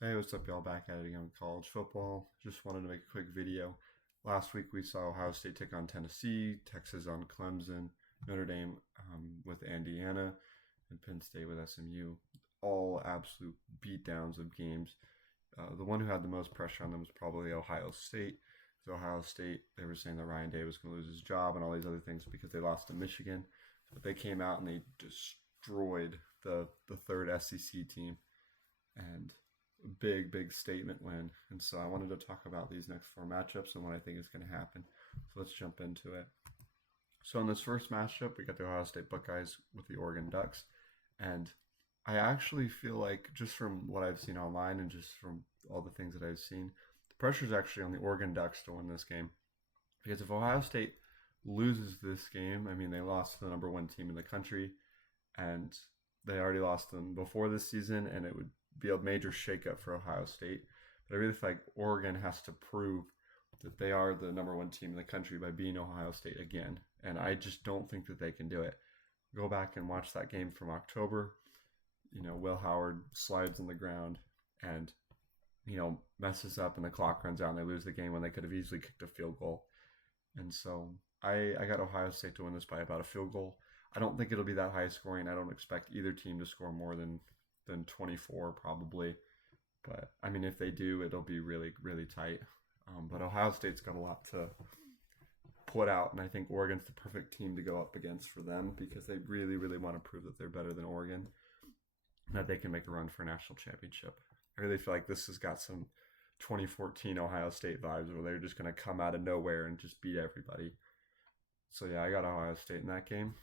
Hey, what's up, y'all? Back at it again with college football. Just wanted to make a quick video. Last week we saw Ohio State take on Tennessee, Texas on Clemson, Notre Dame with Indiana, and Penn State with SMU. All absolute beatdowns of games. The one who had the most pressure on them was probably Ohio State. So Ohio State, they were saying that Ryan Day was going to lose his job and all these other things because they lost to Michigan. But they came out and they destroyed the third SEC team and big statement win. And so I wanted to talk about these next four matchups and what I think is going to happen. So let's jump into it. So in this first matchup, we got the Ohio State Buckeyes with the Oregon Ducks, and I actually feel like, just from what I've seen online and just from all the things that I've seen, the pressure is actually on the Oregon Ducks to win this game. Because if Ohio State loses this game, I mean, they lost to the number one team in the country, and they already lost them before this season, and it would be a major shakeup for Ohio State. But I really feel like Oregon has to prove that they are the number one team in the country by beating Ohio State again. And I just don't think that they can do it. Go back and watch that game from October. Will Howard slides on the ground and, messes up and the clock runs out and they lose the game when they could have easily kicked a field goal. And so I got Ohio State to win this by about a field goal. I don't think it'll be that high scoring. I don't expect either team to score more than 24 probably. But I mean, if they do, it'll be really tight. But Ohio State's got a lot to put out, and I think Oregon's the perfect team to go up against for them because they really want to prove that they're better than Oregon, and that they can make a run for a national championship. I really feel like this has got some 2014 Ohio State vibes where they're just going to come out of nowhere and just beat everybody. So yeah, I got Ohio State in that game.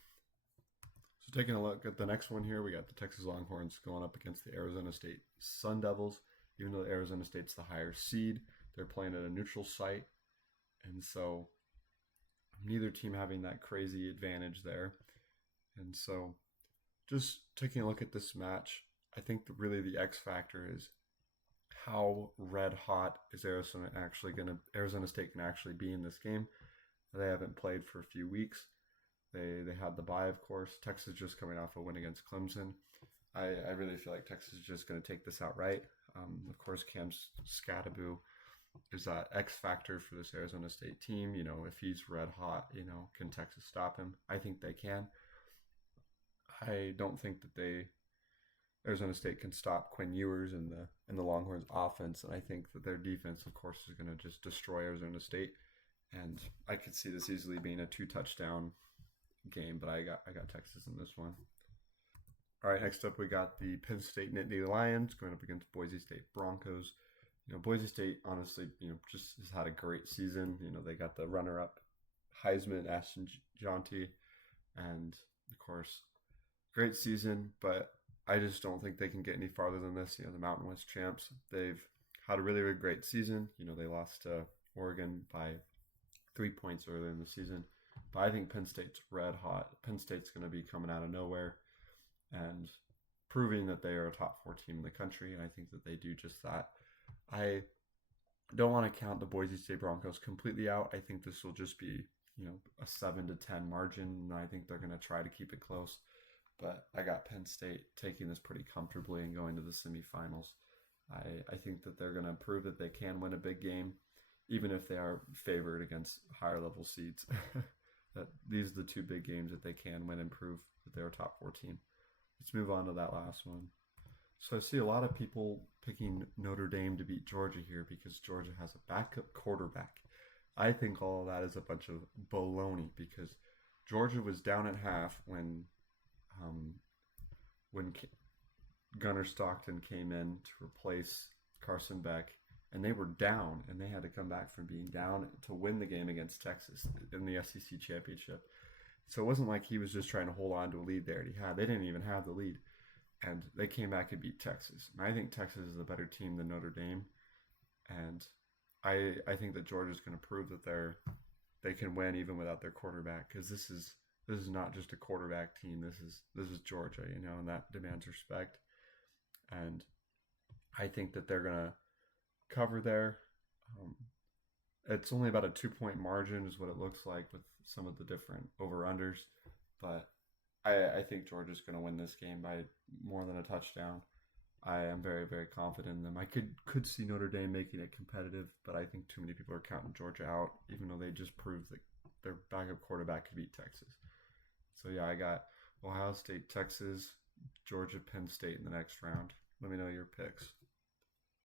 So taking a look at the next one here, we got the Texas Longhorns going up against the Arizona State Sun Devils. Even though Arizona State's the higher seed, they're playing at a neutral site, and so neither team having that crazy advantage there. And so just taking a look at this match, I think that really the X factor is how red hot is Arizona State can actually be in this game. They haven't played for a few weeks. They had the bye, of course. Texas just coming off a win against Clemson. I really feel like Texas is just going to take this outright. Of course, Cam Skattebo is that X factor for this Arizona State team. If he's red hot, can Texas stop him? I think they can. I don't think that Arizona State can stop Quinn Ewers and the Longhorns offense, and I think that their defense, of course, is going to just destroy Arizona State. And I could see this easily being a 2-touchdown game, but I got Texas in this one. All right, next up we got the Penn State Nittany Lions going up against Boise State Broncos. Boise State honestly, just has had a great season. They got the runner-up Heisman, Ashton Jeanty, and of course, great season. But I just don't think they can get any farther than this. The Mountain West champs, they've had a really great season. They lost to Oregon by 3 points earlier in the season. But I think Penn State's red hot. Penn State's going to be coming out of nowhere and proving that they are a top 4 team in the country. And I think that they do just that. I don't want to count the Boise State Broncos completely out. I think this will just be, a 7-10 margin. And I think they're going to try to keep it close. But I got Penn State taking this pretty comfortably and going to the semifinals. I think that they're going to prove that they can win a big game, even if they are favored against higher level seeds. That these are the two big games that they can win and prove that they're a top 4 team. Let's move on to that last one. So I see a lot of people picking Notre Dame to beat Georgia here because Georgia has a backup quarterback. I think all of that is a bunch of baloney because Georgia was down at half when Gunnar Stockton came in to replace Carson Beck, and they were down, and they had to come back from being down to win the game against Texas in the SEC championship. So it wasn't like he was just trying to hold on to a lead there. They didn't even have the lead, and they came back and beat Texas. And I think Texas is a better team than Notre Dame, and I think that Georgia's going to prove that they can win even without their quarterback because this is not just a quarterback team. This is Georgia, and that demands respect. And I think that they're going to cover there. It's only about a 2-point margin is what it looks like with some of the different over-unders. But I think Georgia's going to win this game by more than a touchdown. I am very, very confident in them. I could see Notre Dame making it competitive, but I think too many people are counting Georgia out, even though they just proved that their backup quarterback could beat Texas. So yeah, I got Ohio State, Texas, Georgia, Penn State in the next round. Let me know your picks.